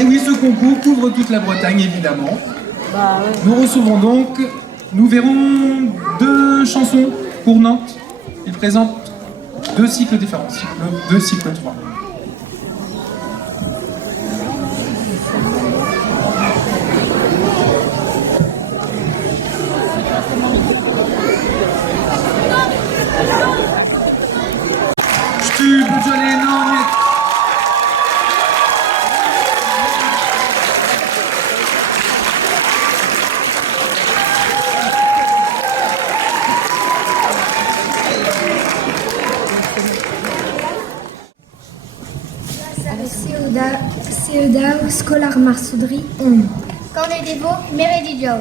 Et oui, ce concours couvre toute la Bretagne, évidemment. Bah ouais. Nous recevons donc, nous verrons 2 chansons pour Nantes. Ils présentent 2 cycles différents, cycle 2, cycle 3. CEDA Scolar Marsoudri 1. Quand les dévots, Mérididio.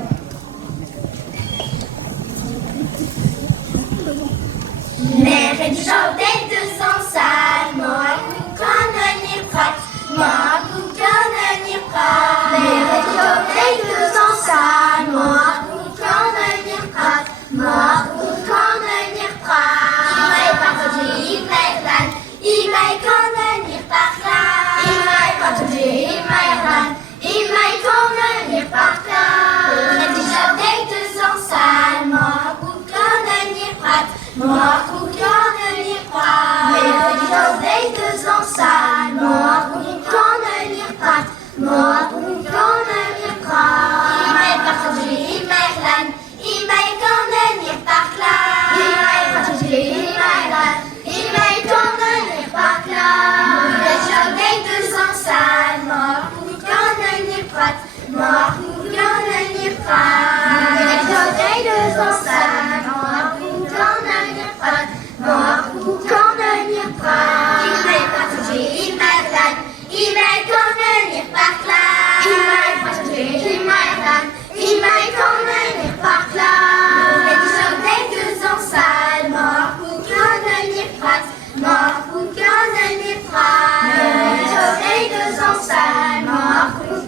Mérididio, des 200 salles, moi, quand on y prête, moi, quand on y prête. Mérididio, des 200 salles, moi, quand on y prête, moi, quand on y prête. Il m'a partagé, il m'a quand on y prête là. Il m'a partagé, il m'a quand on y prête là. Mérididio, des 200 salles, moi, quand on y prête, moi, quand on y prête. Mérididio, des 200 salles, moi, quand on y prête, moi, quand on y prête. Il m'a partagé, il m'a quand on y prête là. Il m'a partagé, il m'a quand on y prête là. Mérididio, des 200 salles, moi, quand on y prête, moi, quand on y prête. Mérididio, des 200 salles, moi, quand on y prête, moi, quand on y prête. Il m'a partagé, il m'a quand on y prête là. Il m'a partagé, il m'a quand on y prête là. Mérididio, des 200 salles, moi, quand on y prête, moi, quand on y prête. Mérididio, des 200 salles, moi,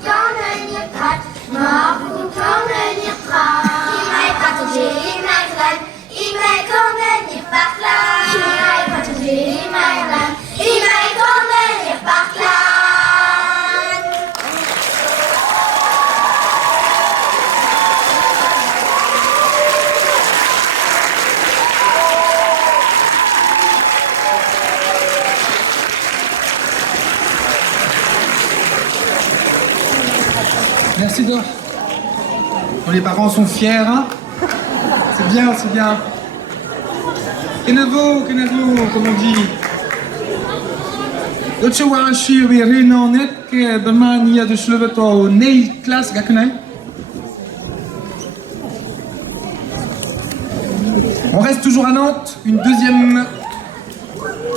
quand on y prête, moi, quand on y prête. Il m'a partagé, il m'a quand on y prête là. Il m'a partagé, il m'a quand on y prête là. Merci Dor. Bon, les parents sont fiers, hein? C'est bien, c'est bien. Kenavo, comme on dit. Dat je waar je weer in net, de manier de sleutels au nee klas gakunai. On reste toujours à Nantes. Une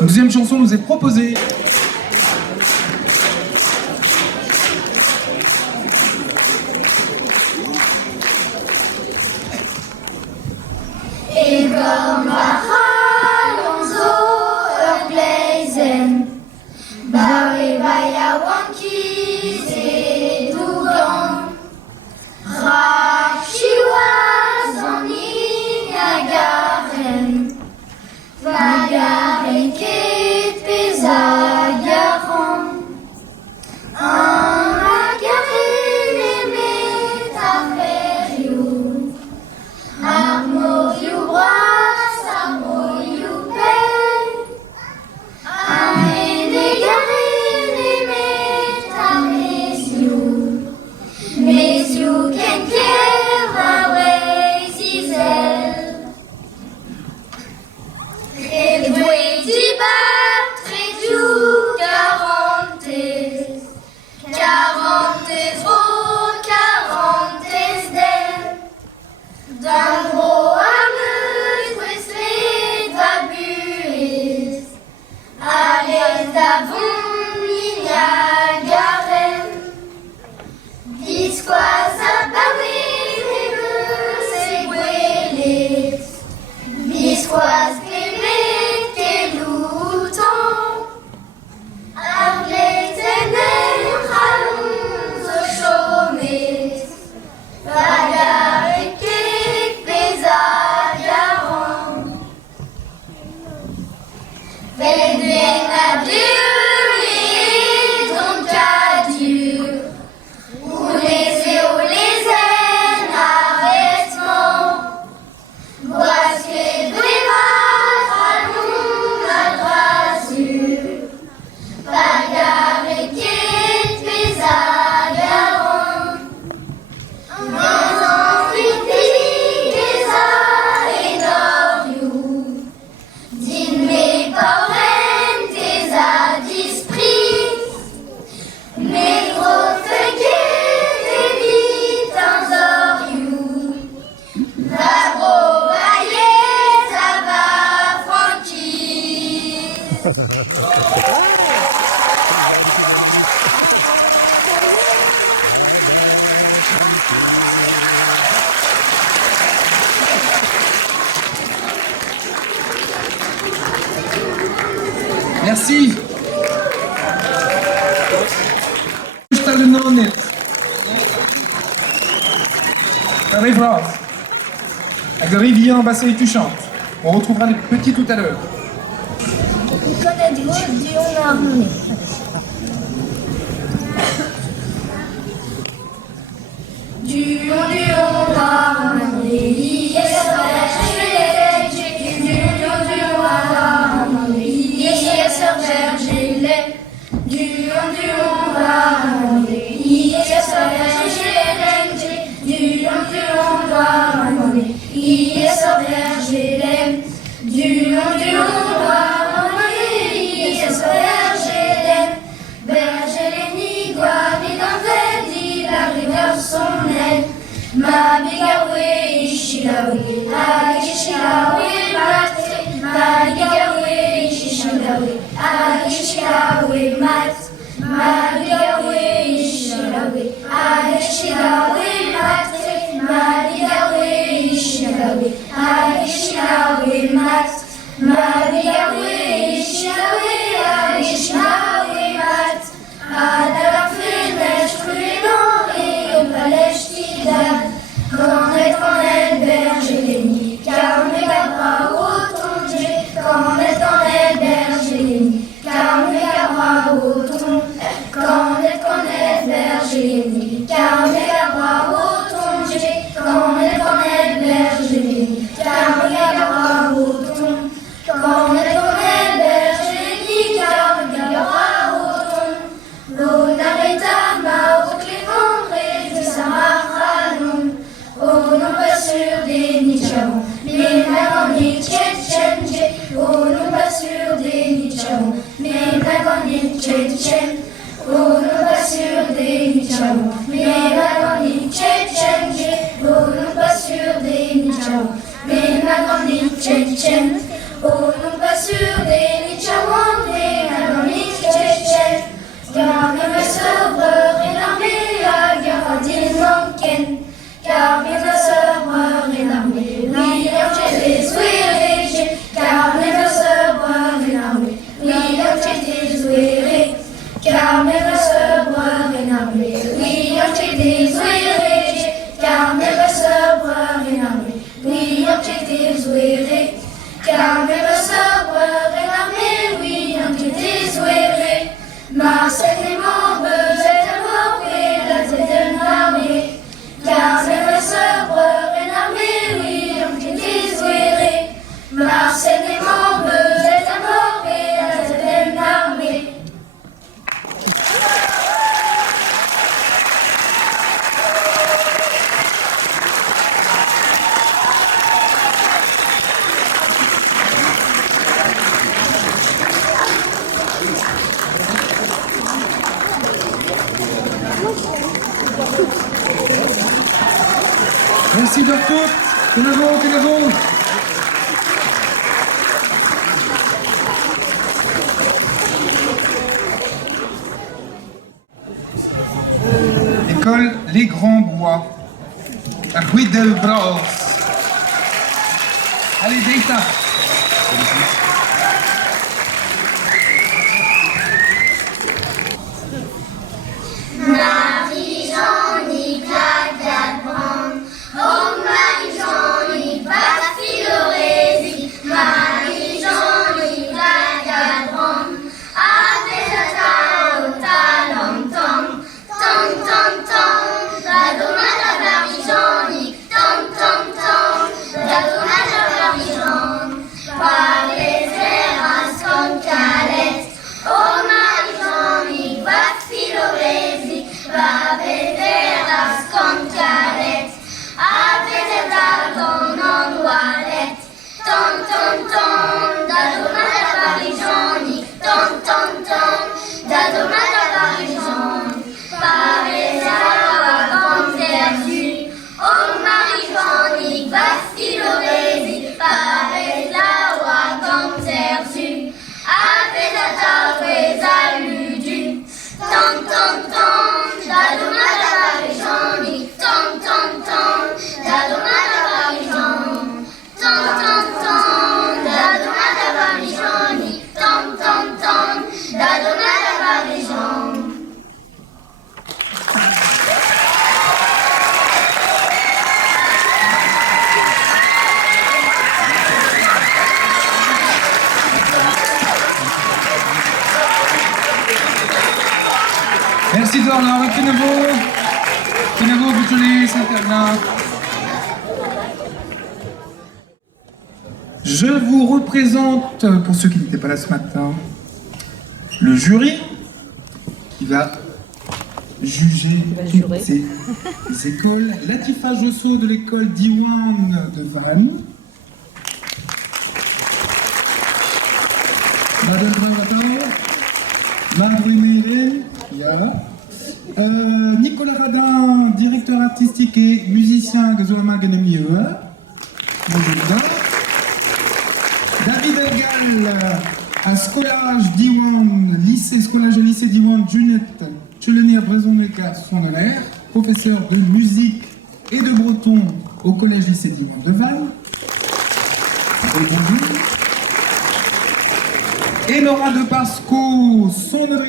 deuxième chanson nous est proposée. Egon Alonso Erblezen Barry Baya Wanki Zedugan Rachiwa Zani Nagaren Nagaren Ket Pezar minutes. Harry Frost. Avec le rivier en bassin et tu chantes. On retrouvera les petits tout à l'heure. Connaître-vous du on harmonie. Du on harmonie. Yes, Ma bigawe ishigawe, agishigawe mate. Ma bigawe ishigawe, agishigawe mate. Ma bigawe ishigawe, agishigawe mate. Ma bigawe ishigawe, agishigawe mate. Ma bigawe ishigawe, agishigawe mate. Ada fenêtre et au palais quand est berger les nids, car mes gabras au ton quand est berger les nids, car mes gabras au ton, quand est berger les nids, car mes gabras au ton, quand est berger les nids, car mes gabras au ton, quand est berger les nids, car mes gabras au ton, l'eau n'arrêta ma route les vendreds de Samaralon. Oh non pas sur des nichons, mais maintenant ni tchétchène. Oh non pas sur des nichons, mais maintenant ni tchétchène. Oh non pas sur des nichons, mais maintenant ni tchétchène. Oh non pas sur des nichons, mais maintenant ni tchétchène. Oh non pas sur des nichons, mais maintenant ni tchétchène. Car mes sauveurs et l'armée à Garadine manquent. Car mes sœurs et l'armée, oui, j'ai des ouérés. Car mes sœurs et l'armée, oui, j'ai des ouérés. Car mes sœurs et l'armée, oui, j'ai des ouérés. Car mes sœurs et l'armée, oui, j'ai des ouérés. Car mes sœurs et l'armée, oui, j'ai des ouérés. Marseille et Montbeuge est à mort et la tête de l'armée. Car c'est ma sœur et l'armée, oui, on est désolé. Marseille et Montbeuge est à mort et la tête de l'armée. Merci Dorfoot. Kenavo. École Les Grands Bois, à Rue de Bros. Allez, Deita. Marie-Jean-Nic la Gadbrand, oh Marie-Jean-Nic va filorésie, Marie-Jean-Nic la Gadbrand, avec le talent, la dommage à Marie-Jean-Nic, la dommage à Marie-Jean, par les airs comme calette, oh Marie-Jean-Nic va filorésie. D'accord, alors tenez-vous, Buccioli, Saint-Herblain. Je vous représente, pour ceux qui n'étaient pas là ce matin, le jury qui va juger toutes ces écoles. Latifa Josso de l'école Diwan de Vannes. Madame Bravator, Madri Meiren, Nicolas Radin, directeur artistique et musicien de Zoama Ganemieu. Bonjour. David Elgal, à Scolage Diwan, lycée Diwan, Junet, Chelenier Brezoneka, son honneur, professeur de musique et de breton au collège lycée Diwan de Vannes. Bonjour. Et Laura de Pasco, son honneur,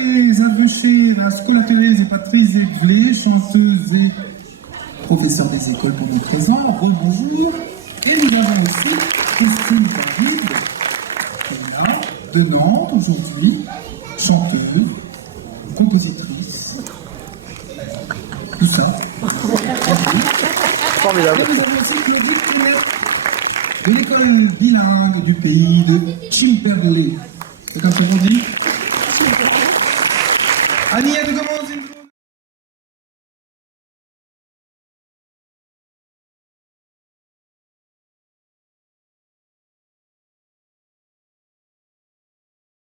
Aveuché, la Scola Thérèse et Patrice Edvlé, chanteuse et professeur des écoles pour nous présents. Bonjour. Et nous avons aussi Christine David, de Nantes aujourd'hui, chanteuse, compositrice, tout ça. Formidable. Et nous avons aussi Claudie Poulet, de l'école bilingue du pays de Chimperlé. C'est comme ça qu'on dit?